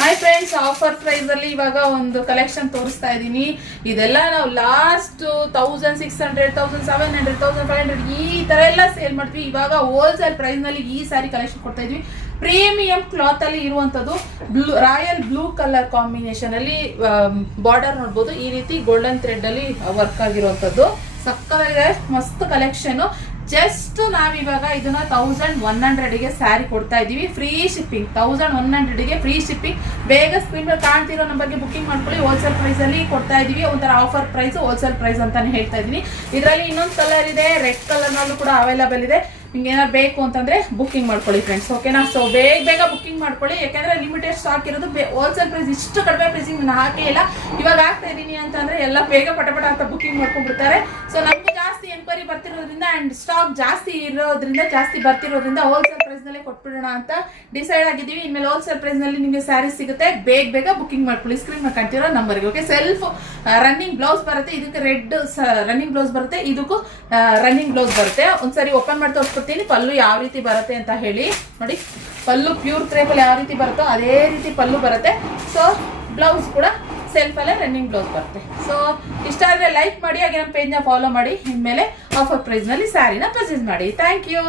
Hi friends, offer price ಅಲ್ಲಿ ಇವಾಗ ಒಂದು ಕಲೆಕ್ಷನ್ ತೋರಿಸ್ತಾ ಇದ್ದೀನಿ. ಇದೆಲ್ಲ ನಾವು ಲಾಸ್ಟ್ 1600, 1700, 1500 ಈ ತರ ಎಲ್ಲ ಸೇಲ್ ಮಾಡ್ತೀವಿ. ಇವಾಗ ಹೋಲ್ಸೇಲ್ ಪ್ರೈಸ್ ನಲ್ಲಿ ಈ ಸಾರಿ ಕಲೆಕ್ಷನ್ ಕೊಡ್ತಾ ಇದೀವಿ. ಪ್ರೀಮಿಯಂ ಕ್ಲಾತ್ ಅಲ್ಲಿ ಇರುವಂತದ್ದು ರಾಯಲ್ ಬ್ಲೂ ಕಲರ್ ಕಾಂಬಿನೇಷನ್ ಅಲ್ಲಿ ಬಾರ್ಡರ್ ನೋಡ್ಬೋದು. ಈ ರೀತಿ ಗೋಲ್ಡನ್ ಥ್ರೆಡ್ ಅಲ್ಲಿ ವರ್ಕ್ ಆಗಿರುವಂತದ್ದು ಸಕ್ಕತ್ತಾಗಿದೆ, ಮಸ್ತ್ ಕಲೆಕ್ಷನ್. ಜಸ್ಟ್ ನಾವಿವಾಗ ಇದನ್ನ 1100ಗೆ ಸ್ಯಾರಿ ಕೊಡ್ತಾ ಇದೀವಿ. ಫ್ರೀ ಶಿಪ್ಪಿಂಗ್ 1100ಗೆ ಫ್ರೀ ಶಿಪ್ಪಿಂಗ್. ಬೇಗ ಸ್ಕ್ರೀನ್ ಮೇಲೆ ಕಾಣ್ತಿರೋ ನಂಬರ್ಗೆ ಬುಕಿಂಗ್ ಮಾಡ್ಕೊಳ್ಳಿ. ಹೋಲ್ಸೇಲ್ ಪ್ರೈಸ್ ಅಲ್ಲಿ ಕೊಡ್ತಾ ಇದೀವಿ. ಒಂಥರ ಆಫರ್ ಪ್ರೈಸ್, ಹೋಲ್ಸೇಲ್ ಪ್ರೈಸ್ ಅಂತಾನೆ ಹೇಳ್ತಾ ಇದೀನಿ. ಇದರಲ್ಲಿ ಇನ್ನೊಂದು ಕಲರ್ ಇದೆ, ರೆಡ್ ಕಲರ್ ನಲ್ಲೂ ಕೂಡ ಅವೈಲೇಬಲ್ ಇದೆ. ನಿಮ್ಗೆ ಏನಾದ್ರು ಬೇಕು ಅಂತಂದ್ರೆ ಬುಕಿಂಗ್ ಮಾಡ್ಕೊಳ್ಳಿ ಫ್ರೆಂಡ್ಸ್, ಓಕೆನಾ? ಸೊ ಬೇಗ ಬುಕಿಂಗ್ ಮಾಡ್ಕೊಳ್ಳಿ, ಯಾಕಂದ್ರೆ ಲಿಮಿಟೆಡ್ ಸ್ಟಾಕ್ ಇರೋದು. ಹೋಲ್ಸೇಲ್ ಪ್ರೈಸ್ ಇಷ್ಟು ಕಡಿಮೆ ಪ್ರೈಸಿಂಗ್ ನಾನು ಹಾಕೇ ಇಲ್ಲ. ಇವಾಗ ಆಗ್ತಾ ಇದೀನಿ ಅಂತಂದ್ರೆ ಎಲ್ಲ ಬೇಗ ಪಟ ಅಂತ ಬುಕಿಂಗ್ ಮಾಡ್ಕೊಂಡ್ಬಿಡ್ತಾರೆ. ಸೊ ನಮ್ಗೆ ಜಾಸ್ತಿ ಎನ್ಕ್ವೈರಿ ಬರ್ತಿರೋದ್ರಿಂದ ಅಂಡ್ ಸ್ಟಾಕ್ ಜಾಸ್ತಿ ಇರೋದ್ರಿಂದ, ಜಾಸ್ತಿ ಬರ್ತಿರೋದ್ರಿಂದ ಹೋಲ್ಸೇಲ್ ಪ್ರೈಸ್ ನಲ್ಲೇ ಕೊಟ್ಬಿಡೋಣ ಅಂತ ಡಿಸೈಡ್ ಆಗಿದ್ದೀವಿ. ಇನ್ಮೇಲೆ ಹೋಲ್ಸೇಲ್ ಪ್ರೈಸ್ ನಲ್ಲಿ ನಿಮಗೆ ಸ್ಯಾರಿ ಸಿಗುತ್ತೆ. ಬೇಗ ಬುಕಿಂಗ್ ಮಾಡ್ಕೊಳ್ಳಿ ಸ್ಕ್ರೀನ್ ಮೇಲೆ ಕಾಣ್ತಿರೋ ನಂಬರ್ಗೆ. ಓಕೆ, ಸೆಲ್ಫ್ ರನ್ನಿಂಗ್ ಬ್ಲೌಸ್ ಬರುತ್ತೆ. ಇದಕ್ಕೆ ರೆಡ್ ರನ್ನಿಂಗ್ ಬ್ಲೌಸ್ ಬರುತ್ತೆ, ಇದಕ್ಕೂ ರನ್ನಿಂಗ್ ಬ್ಲೌಸ್ ಬರುತ್ತೆ. ಒಂದ್ಸರಿ ಓಪನ್ ಮಾಡಿ ತೋರಿಸ್ಕೊಡ್ತೀನಿ ಪಲ್ಲು ಯಾವ ರೀತಿ ಬರುತ್ತೆ ಅಂತ ಹೇಳಿ. ನೋಡಿ, ಪಲ್ಲು ಪ್ಯೂರ್ ಕ್ರೇಪಲ್ಲಿ ಯಾವ ರೀತಿ ಬರುತ್ತೋ ಅದೇ ರೀತಿ ಪಲ್ಲು ಬರುತ್ತೆ. ಸೊ ಬ್ಲೌಸ್ ಕೂಡ ಸೆಲ್ಫ್ ಅಲ್ಲೇ ರನ್ನಿಂಗ್ ಬ್ಲೌಸ್ ಬರುತ್ತೆ. ಸೊ ಇಷ್ಟ ಆದರೆ ಲೈಕ್ ಮಾಡಿ, ಹಾಗೆ ನಮ್ಮ ಪೇಜ್ನ ಫಾಲೋ ಮಾಡಿ. ಇನ್ಮೇಲೆ ಆಫರ್ ಪ್ರೈಸ್ ನಲ್ಲಿ ಸ್ಯಾರಿನ ಪರ್ಚೇಸ್ ಮಾಡಿ. Thank you.